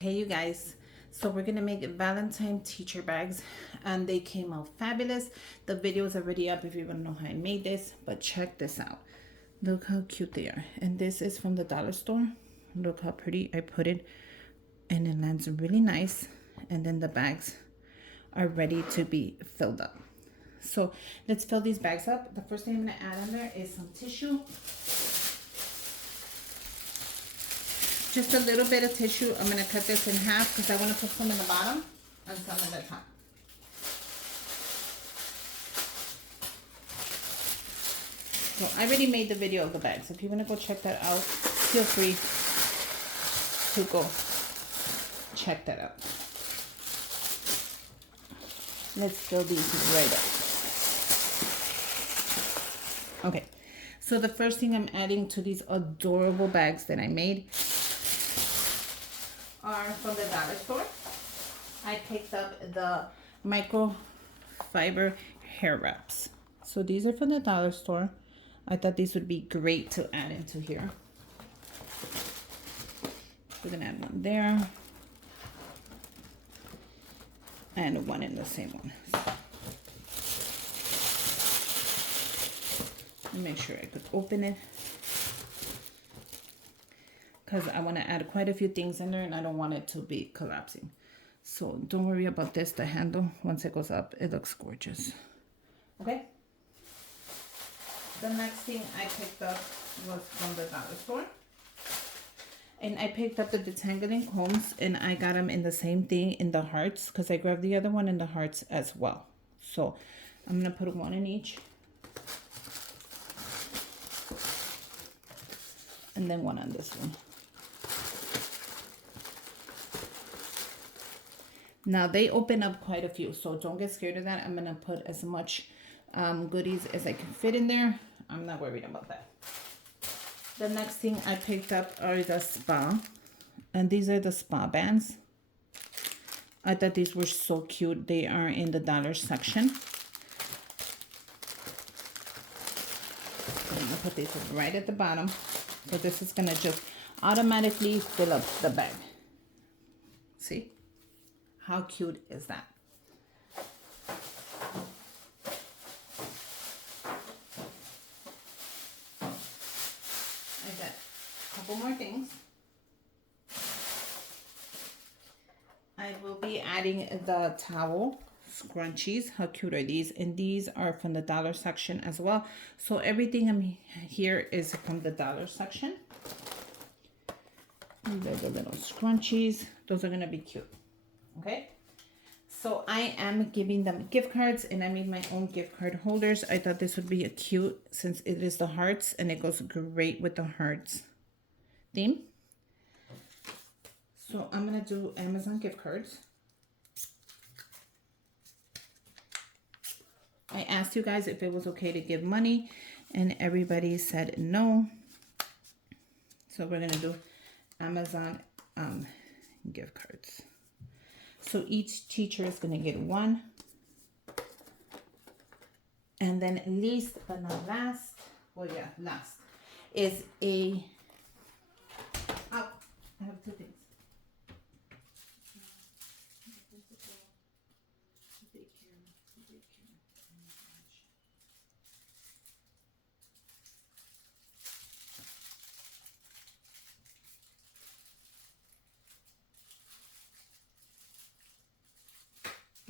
Hey you guys, so we're gonna make Valentine teacher bags and they came out fabulous. The video is already up if you wanna know how I made this, but check this out. Look how cute they are. And this is from the dollar store. Look how pretty I put it, and it lands really nice. And then the bags are ready to be filled up. So let's fill these bags up. The first thing I'm gonna add in there is some tissue. Just a little bit of tissue. I'm going to cut this in half because I want to put some in the bottom and some in the top. So I already made the video of the bag. So if you want to go check that out, feel free to go check that out. Let's fill these right up. Okay. So the first thing I'm adding to these adorable bags that I made are from the dollar store. I picked up the microfiber hair wraps. So these are from the dollar store. I thought these would be great to add into here. We're gonna add one there and one in the same one. Let me make sure I could open it, because I want to add quite a few things in there and I don't want it to be collapsing. So don't worry about this, the handle, once it goes up, it looks gorgeous. Okay. The next thing I picked up was from the dollar store. And I picked up the detangling combs and I got them in the same thing in the hearts, because I grabbed the other one in the hearts as well. So I'm going to put one in each. And then one on this one. Now they open up quite a few, so don't get scared of that. I'm gonna put as much goodies as I can fit in there. I'm not worried about that. The next thing I picked up are the spa, and these are the spa bands. I thought these were so cute. They are in the dollar section. I'm gonna put these right at the bottom. So this is gonna just automatically fill up the bag. See? How cute is that? I got a couple more things. I will be adding the towel scrunchies. How cute are these? And these are from the dollar section as well. So everything I'm here is from the dollar section. These are the little scrunchies. Those are gonna be cute. Okay, so I am giving them gift cards, and I made my own gift card holders. I thought this would be a cute, since it is the hearts and it goes great with the hearts theme. So I'm gonna do Amazon gift cards. I asked you guys if it was okay to give money, and everybody said no. So we're gonna do Amazon gift cards. So each teacher is going to get one. And then least but not last, last, is a, oh, I have two things.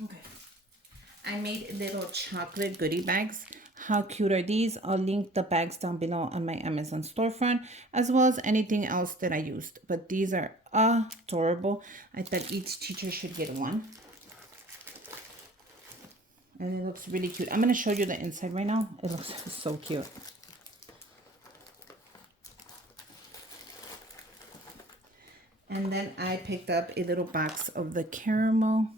Okay. I made little chocolate goodie bags. How cute are these? I'll link the bags down below on my Amazon storefront, as well as anything else that I used. But these are adorable. I thought each teacher should get one. And it looks really cute. I'm going to show you the inside right now. It looks so cute. And then I picked up a little box of the caramel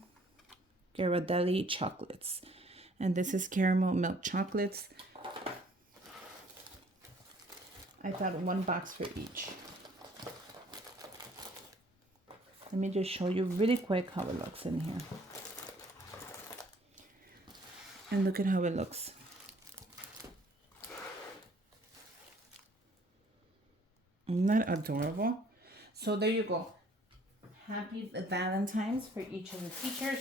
Ghirardelli chocolates, and this is caramel milk chocolates. I thought one box for each. Let me just show you really quick how it looks in here. And look at how it looks. Isn't that adorable? So there you go. Happy Valentine's for each of the teachers.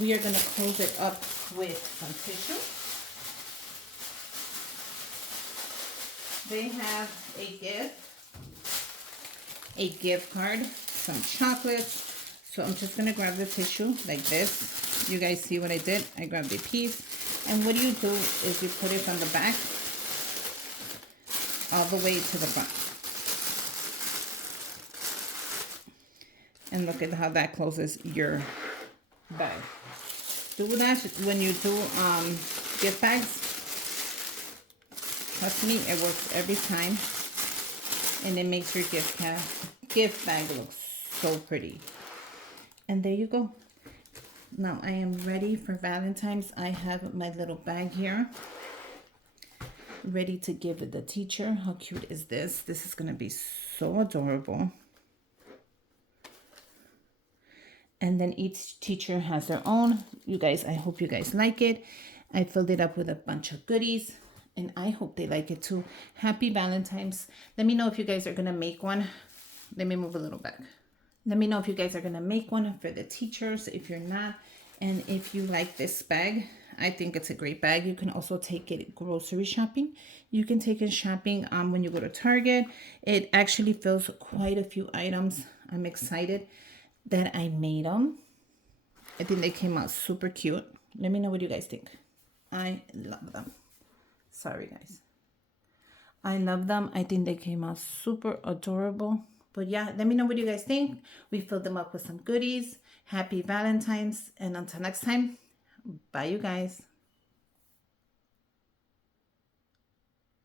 We are going to close it up with some tissue. They have a gift card, some chocolates. So I'm just going to grab the tissue like this. You guys see what I did? I grabbed a piece. And what you do is you put it from the back all the way to the front. And look at how that closes your bag. Do that when you do gift bags. Trust me, it works every time. And it makes your gift bag look so pretty. And there you go. Now I am ready for Valentine's. I have my little bag here, ready to give it the teacher. How cute is this? This is gonna be so adorable. And then each teacher has their own. You guys, I hope you guys like it. I filled it up with a bunch of goodies, and I hope they like it too. Happy Valentine's. Let me know if you guys are gonna make one. Let me move a little back. Let me know if you guys are gonna make one for the teachers, if you're not. And if you like this bag, I think it's a great bag. You can also take it grocery shopping. You can take it shopping when you go to Target. It actually fills quite a few items. I'm excited that I made them. I think they came out super cute. Let me know what you guys think. I love them. Sorry, guys. I love them. I think they came out super adorable. But yeah, let me know what you guys think. We filled them up with some goodies. Happy Valentine's. And until next time, bye, you guys.